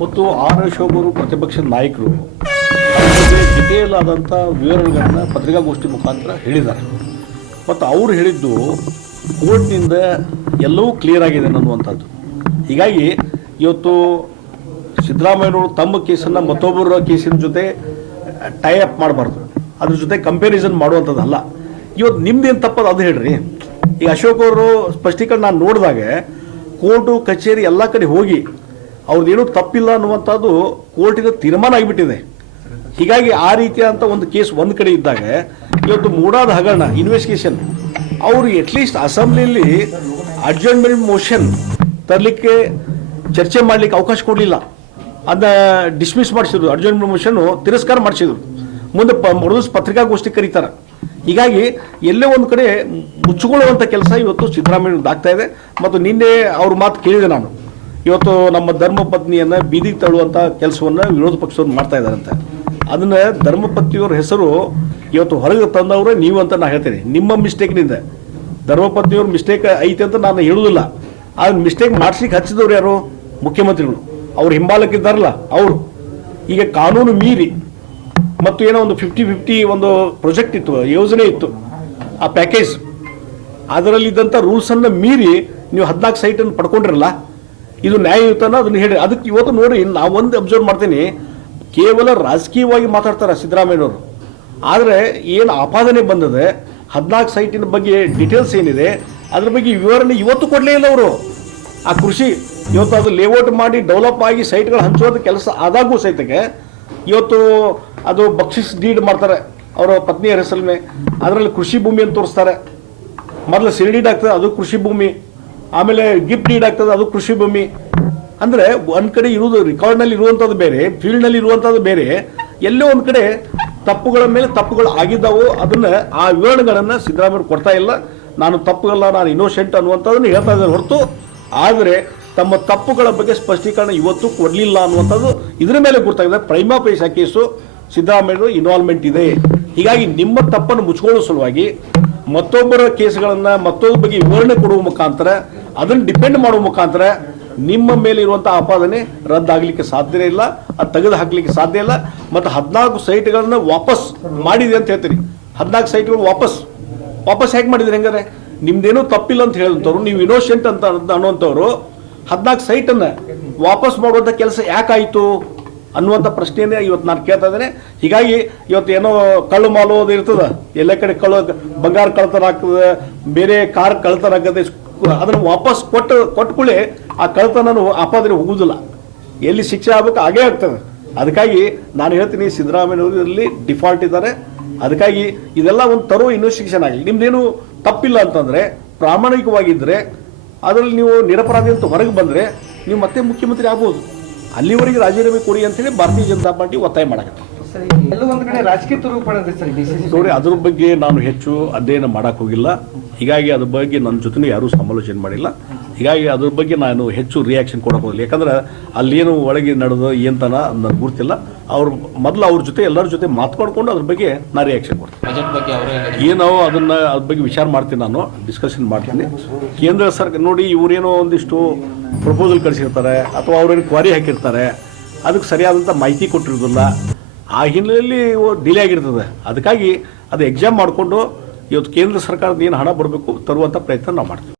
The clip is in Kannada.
ಮತ್ತು ಆರ್ ಅಶೋಕ್ ಅವರು ಪ್ರತಿಪಕ್ಷದ ನಾಯಕರು ಡಿಟೇಲ್ ಆದಂಥ ವಿವರಗಳನ್ನು ಪತ್ರಿಕಾಗೋಷ್ಠಿ ಮುಖಾಂತರ ಹೇಳಿದ್ದಾರೆ. ಮತ್ತು ಅವರು ಹೇಳಿದ್ದು ಕೋರ್ಟ್ನಿಂದ ಎಲ್ಲವೂ ಕ್ಲಿಯರ್ ಆಗಿದೆ ಅನ್ನುವಂಥದ್ದು. ಹೀಗಾಗಿ ಇವತ್ತು ಸಿದ್ದರಾಮಯ್ಯನವರು ತಮ್ಮ ಕೇಸನ್ನು ಮತ್ತೊಬ್ಬರ ಕೇಸಿನ ಜೊತೆ ಟೈ ಅಪ್ ಮಾಡಬಾರ್ದು. ಅದ್ರ ಜೊತೆ ಕಂಪ್ಯಾರಿಸನ್ ಮಾಡುವಂಥದ್ದಲ್ಲ. ಇವತ್ತು ನಿಮ್ದೇನು ತಪ್ಪದು ಅದು ಹೇಳ್ರಿ. ಈಗ ಅಶೋಕ್ ಅವರು ಸ್ಪಷ್ಟೀಕರಣ ನಾನು ನೋಡಿದಾಗ ಕೋರ್ಟು, ಕಚೇರಿ ಎಲ್ಲ ಕಡೆ ಹೋಗಿ ಅವ್ರದ್ದೇನು ತಪ್ಪಿಲ್ಲ ಅನ್ನುವಂಥದ್ದು ಕೋರ್ಟಿನ ತೀರ್ಮಾನ ಆಗಿಬಿಟ್ಟಿದೆ. ಹೀಗಾಗಿ ಆ ರೀತಿಯಾದಂಥ ಒಂದು ಕೇಸ್ ಒಂದು ಕಡೆ ಇದ್ದಾಗ ಇವತ್ತು ಮೂಡಾದ ಹಗರಣ ಇನ್ವೆಸ್ಟಿಗೇಷನ್ ಅವರು ಅಟ್ಲೀಸ್ಟ್ ಅಸೆಂಬ್ಲಿಯಲ್ಲಿ ಅಡ್ಜರ್ನ್ಮೆಂಟ್ ಮೋಷನ್ ತರಲಿಕ್ಕೆ ಚರ್ಚೆ ಮಾಡಲಿಕ್ಕೆ ಅವಕಾಶ ಕೊಡಲಿಲ್ಲ. ಅದನ್ನ ಡಿಸ್ಮಿಸ್ ಮಾಡಿಸಿದ್ರು. ಅಡ್ಜರ್ನ್ಮೆಂಟ್ ಮೋಷನ್ನು ತಿರಸ್ಕಾರ ಮಾಡಿಸಿದ್ರು. ಮುಂದೆ ಮರುದಿವ್ಸ ಪತ್ರಿಕಾಗೋಷ್ಠಿ ಕರೀತಾರೆ. ಹೀಗಾಗಿ ಎಲ್ಲೇ ಒಂದು ಕಡೆ ಮುಚ್ಚಿಕೊಳ್ಳುವಂಥ ಕೆಲಸ ಇವತ್ತು ಸಿದ್ದರಾಮಯ್ಯ ಆಗ್ತಾ ಇದೆ. ಮತ್ತು ನಿನ್ನೆ ಅವ್ರ ಮಾತು ಕೇಳಿದೆ ನಾನು. ಇವತ್ತು ನಮ್ಮ ಧರ್ಮ ಪತ್ನಿಯನ್ನ ಬೀದಿಗೆ ತಳ್ಳುವಂಥ ಕೆಲಸವನ್ನು ವಿರೋಧ ಪಕ್ಷದವ್ರು ಮಾಡ್ತಾ ಇದ್ದಾರಂತೆ. ಅದನ್ನ ಧರ್ಮಪತ್ನಿಯವ್ರ ಹೆಸರು ಇವತ್ತು ಹೊರಗೆ ತಂದವರು ನೀವು ಅಂತ ನಾನು ಹೇಳ್ತೀನಿ. ನಿಮ್ಮ ಮಿಸ್ಟೇಕ್ನಿಂದ. ಧರ್ಮಪತ್ನಿಯವ್ರ ಮಿಸ್ಟೇಕ್ ಐತೆ ಅಂತ ನಾನು ಹೇಳುವುದಿಲ್ಲ ಆ ಮಿಸ್ಟೇಕ್ ಮಾಡಿಸ್ಲಿಕ್ಕೆ ಹಚ್ಚಿದವ್ರು ಯಾರು? ಮುಖ್ಯಮಂತ್ರಿಗಳು. ಅವ್ರು ಹಿಂಬಾಲಕ್ಕಿದ್ದಾರಲ್ಲ ಅವರು. ಈಗ ಕಾನೂನು ಮೀರಿ ಮತ್ತು ಏನೋ ಒಂದು ಫಿಫ್ಟಿ ಫಿಫ್ಟಿ ಒಂದು ಪ್ರೊಜೆಕ್ಟ್ ಇತ್ತು, ಯೋಜನೆ ಇತ್ತು, ಆ ಪ್ಯಾಕೇಜ್ ಅದರಲ್ಲಿದ್ದಂಥ ರೂಲ್ಸನ್ನು ಮೀರಿ ನೀವು ಹದಿನಾಲ್ಕು ಸೈಟನ್ನು ಪಡ್ಕೊಂಡಿರಲ್ಲ, ಇದು ನ್ಯಾಯಯುತನ, ಅದನ್ನು ಹೇಳಿ. ಅದಕ್ಕೆ ಇವತ್ತು ನೋಡಿ, ನಾವು ಒಂದು ಅಬ್ಸರ್ವ್ ಮಾಡ್ತೀನಿ. ಕೇವಲ ರಾಜಕೀಯವಾಗಿ ಮಾತಾಡ್ತಾರೆ ಸಿದ್ದರಾಮಯ್ಯನವರು. ಆದರೆ ಏನು ಆಪಾದನೆ ಬಂದದೆ, ಹದಿನಾಲ್ಕು ಸೈಟಿನ ಬಗ್ಗೆ ಡೀಟೇಲ್ಸ್ ಏನಿದೆ, ಅದ್ರ ಬಗ್ಗೆ ವಿವರಣೆ ಇವತ್ತು ಕೊಡಲೇ ಇಲ್ಲ ಅವರು. ಆ ಕೃಷಿ, ಇವತ್ತು ಅದು ಲೇಔಟ್ ಮಾಡಿ ಡೆವಲಪ್ ಆಗಿ ಸೈಟ್ಗಳು ಹಂಚುವಂಥ ಕೆಲಸ ಆದಾಗೂ ಸಹಿತಕ್ಕೆ ಇವತ್ತು ಅದು ಬಕ್ಷಿಸ್ ಡೀಡ್ ಮಾಡ್ತಾರೆ. ಅವರ ಪತ್ನಿಯರ ಹೆಸಲ್ಮೆ ಅದರಲ್ಲಿ ಕೃಷಿ ಭೂಮಿ ಅಂತ ತೋರಿಸ್ತಾರೆ. ಮೊದಲು ಸಿರಿ ಡೀಡ್ ಆಗ್ತದೆ, ಅದು ಕೃಷಿ ಭೂಮಿ. ಆಮೇಲೆ ಗಿಫ್ಟ್ ಡೀಡ್ ಆಗ್ತದೆ, ಅದು ಕೃಷಿ ಭೂಮಿ. ಅಂದರೆ ಒಂದು ಕಡೆ ಇರುವುದು ರೆಕಾರ್ಡ್ನಲ್ಲಿ ಇರುವಂಥದ್ದು ಬೇರೆ ಫೀಲ್ಡ್ನಲ್ಲಿ ಇರುವಂಥದ್ದು ಬೇರೆ. ಎಲ್ಲೋ ಒಂದು ಕಡೆ ತಪ್ಪುಗಳ ಮೇಲೆ ತಪ್ಪುಗಳು ಆಗಿದ್ದಾವು, ಅದನ್ನ ಆ ವಿವರಣೆಗಳನ್ನು ಸಿದ್ದರಾಮಯ್ಯ ಕೊಡ್ತಾ ಇಲ್ಲ. ನಾನು ತಪ್ಪುಗಲ್ಲ, ನಾನು ಇನ್ನೋಸೆಂಟ್ ಅನ್ನುವಂಥದ್ದನ್ನು ಹೇಳ್ತಾ ಇದ್ದಾರೆ ಹೊರತು. ಆದರೆ ತಮ್ಮ ತಪ್ಪುಗಳ ಬಗ್ಗೆ ಸ್ಪಷ್ಟೀಕರಣ ಇವತ್ತು ಕೊಡಲಿಲ್ಲ ಅನ್ನುವಂಥದ್ದು ಇದರ ಮೇಲೆ ಗೊತ್ತಾಗಿದೆ prima facie case Siddaramaiah involvement ಇದೆ. ಹೀಗಾಗಿ ನಿಮ್ಮ ತಪ್ಪನ್ನು ಮುಚ್ಕೊಳ್ಳೋ ಸಲುವಾಗಿ ಮತ್ತೊಬ್ಬರ ಕೇಸ್ಗಳನ್ನು ಮತ್ತೊಬ್ಬರ ಬಗ್ಗೆ ವಿವರಣೆ ಕೊಡುವ ಮುಖಾಂತರ, ಅದನ್ನು ಡಿಪೆಂಡ್ ಮಾಡುವ ಮುಖಾಂತರ ನಿಮ್ಮ ಮೇಲೆ ಇರುವಂಥ ಆಪಾದನೆ ರದ್ದಾಗಲಿಕ್ಕೆ ಸಾಧ್ಯವೇ ಇಲ್ಲ, ಅದು ತೆಗೆದು ಹಾಕಲಿಕ್ಕೆ ಸಾಧ್ಯ ಇಲ್ಲ. ಮತ್ತು ಹದಿನಾಲ್ಕು ಸೈಟ್ಗಳನ್ನು ವಾಪಸ್ ಮಾಡಿದೆ ಅಂತ ಹೇಳ್ತೀರಿ. ಹದಿನಾಲ್ಕು ಸೈಟ್ಗಳು ವಾಪಸ್ ವಾಪಸ್ ಹೇಗೆ ಮಾಡಿದ್ರಿ ಹೆಂಗಾರೆ? ನಿಮ್ದೇನೂ ತಪ್ಪಿಲ್ಲ ಅಂತ ಹೇಳುವಂಥವ್ರು, ನೀವು ಇನೋಸೆಂಟ್ ಅಂತ ಅನ್ನುವಂಥವ್ರು ಹದಿನಾಲ್ಕು ಸೈಟನ್ನು ವಾಪಸ್ ಮಾಡುವಂಥ ಕೆಲಸ ಯಾಕಾಯಿತು ಅನ್ನುವಂಥ ಪ್ರಶ್ನೆಯನ್ನೇ ಇವತ್ತು ನಾನು ಕೇಳ್ತಾ ಇದ್ದೇನೆ. ಹೀಗಾಗಿ ಇವತ್ತು ಏನೋ ಕಳ್ಳು ಮಾಲು ಅದು ಇರ್ತದೆ. ಎಲ್ಲ ಕಡೆ ಕಳ್ಳು ಬಂಗಾರ ಕಳ್ತರ ಆಗ್ತದೆ, ಬೇರೆ ಕಾರ್ ಕಳ್ತರ ಹಾಕದೆ ಅದನ್ನು ವಾಪಸ್ ಕೊಟ್ಟು ಕೊಟ್ಕೊಳ್ಳಿ ಆ ಕಳ್ತನ ಆಪಾದನೆ ಹೋಗುವುದಿಲ್ಲ ಎಲ್ಲಿ ಶಿಕ್ಷೆ ಆಗ್ಬೇಕು ಹಾಗೇ ಆಗ್ತದೆ. ಅದಕ್ಕಾಗಿ ನಾನು ಹೇಳ್ತೀನಿ ಸಿದ್ದರಾಮಯ್ಯನವರು ಇದರಲ್ಲಿ ಡಿಫಾಲ್ಟ್ ಇದ್ದಾರೆ. ಅದಕ್ಕಾಗಿ ಇದೆಲ್ಲ ಒಂದು ತರುವ ಇನ್ವೆಸ್ಟಿಗೇಷನ್ ಆಗಲಿ ನಿಮ್ದೇನು ತಪ್ಪಿಲ್ಲ ಅಂತಂದ್ರೆ ಪ್ರಾಮಾಣಿಕವಾಗಿದ್ದರೆ ಅದರಲ್ಲಿ ನೀವು ನಿರಪರಾಧಿ ಅಂತ ಹೊರಗೆ ಬಂದರೆ ನೀವು ಮತ್ತೆ ಮುಖ್ಯಮಂತ್ರಿ ಆಗ್ಬೋದು. ಅಲ್ಲಿವರೆಗೆ ರಾಜೀನಾಮೆ ಕೊಡಿ ಅಂತೇಳಿ ಭಾರತೀಯ ಜನತಾ ಪಾರ್ಟಿ ಒತ್ತಾಯ ಮಾಡಕತ್ತೆ. ಸರ್ ಎಲ್ಲ ಒಂದ್ ಕಡೆ ರಾಜಕೀಯ ಸರ್ ಅದ್ರ ಬಗ್ಗೆ ನಾನು ಹೆಚ್ಚು ಅಧ್ಯಯನ ಮಾಡಕ್ಕೆ ಹೋಗಿಲ್ಲ. ಹೀಗಾಗಿ ಅದ್ರ ಬಗ್ಗೆ ನನ್ನ ಜೊತೆ ಯಾರೂ ಸಮಾಲೋಚನೆ ಮಾಡಿಲ್ಲ. ಹೀಗಾಗಿ ಅದ್ರ ಬಗ್ಗೆ ನಾನು ಹೆಚ್ಚು ರಿಯಾಕ್ಷನ್ ಕೊಡಕ್ ಯಾಕಂದ್ರೆ ಯಾಕಂದ್ರೆ ಅಲ್ಲೇನು ಒಳಗೆ ನಡೆದು ಏನ್ತನ ನನಗೆ ಗುರ್ತಿಲ್ಲ ಅವ್ರು ಮೊದಲು ಅವ್ರ ಜೊತೆ ಎಲ್ಲರ ಜೊತೆ ಮಾತಾಡ್ಕೊಂಡು ಅದ್ರ ಬಗ್ಗೆ ನಾನು ರಿಯಾಕ್ಷನ್ ಕೊಡ್ತೀನಿ. ಬಜೆಟ್ ಬಗ್ಗೆ ಅವರೇ ಏನೋ ಅದನ್ನ ಅದ್ರ ಬಗ್ಗೆ ವಿಚಾರ ಮಾಡ್ತೀನಿ ನಾನು ಡಿಸ್ಕಷನ್ ಮಾಡ್ತೀನಿ. ಕೇಂದ್ರ ಸರ್ಕಾರ ನೋಡಿ ಇವರೇನೋ ಒಂದಿಷ್ಟು ಪ್ರಪೋಸಲ್ ಕಳಿಸಿರ್ತಾರೆ ಅಥವಾ ಅವ್ರೇನು ಕ್ವಾರಿ ಹಾಕಿರ್ತಾರೆ ಅದಕ್ಕೆ ಸರಿಯಾದಂಥ ಮಾಹಿತಿ ಕೊಟ್ಟಿರೋದಿಲ್ಲ. ಆ ಹಿನ್ನೆಲೆಯಲ್ಲಿ ಡಿಲೇ ಆಗಿರ್ತದೆ. ಅದಕ್ಕಾಗಿ ಅದು ಎಕ್ಸಾಮ್ ಮಾಡಿಕೊಂಡು ಇವತ್ತು ಕೇಂದ್ರ ಸರ್ಕಾರದ ಏನು ಹಣ ಬರಬೇಕು ತರುವಂಥ ಪ್ರಯತ್ನ ನಾವು ಮಾಡ್ತೀವಿ.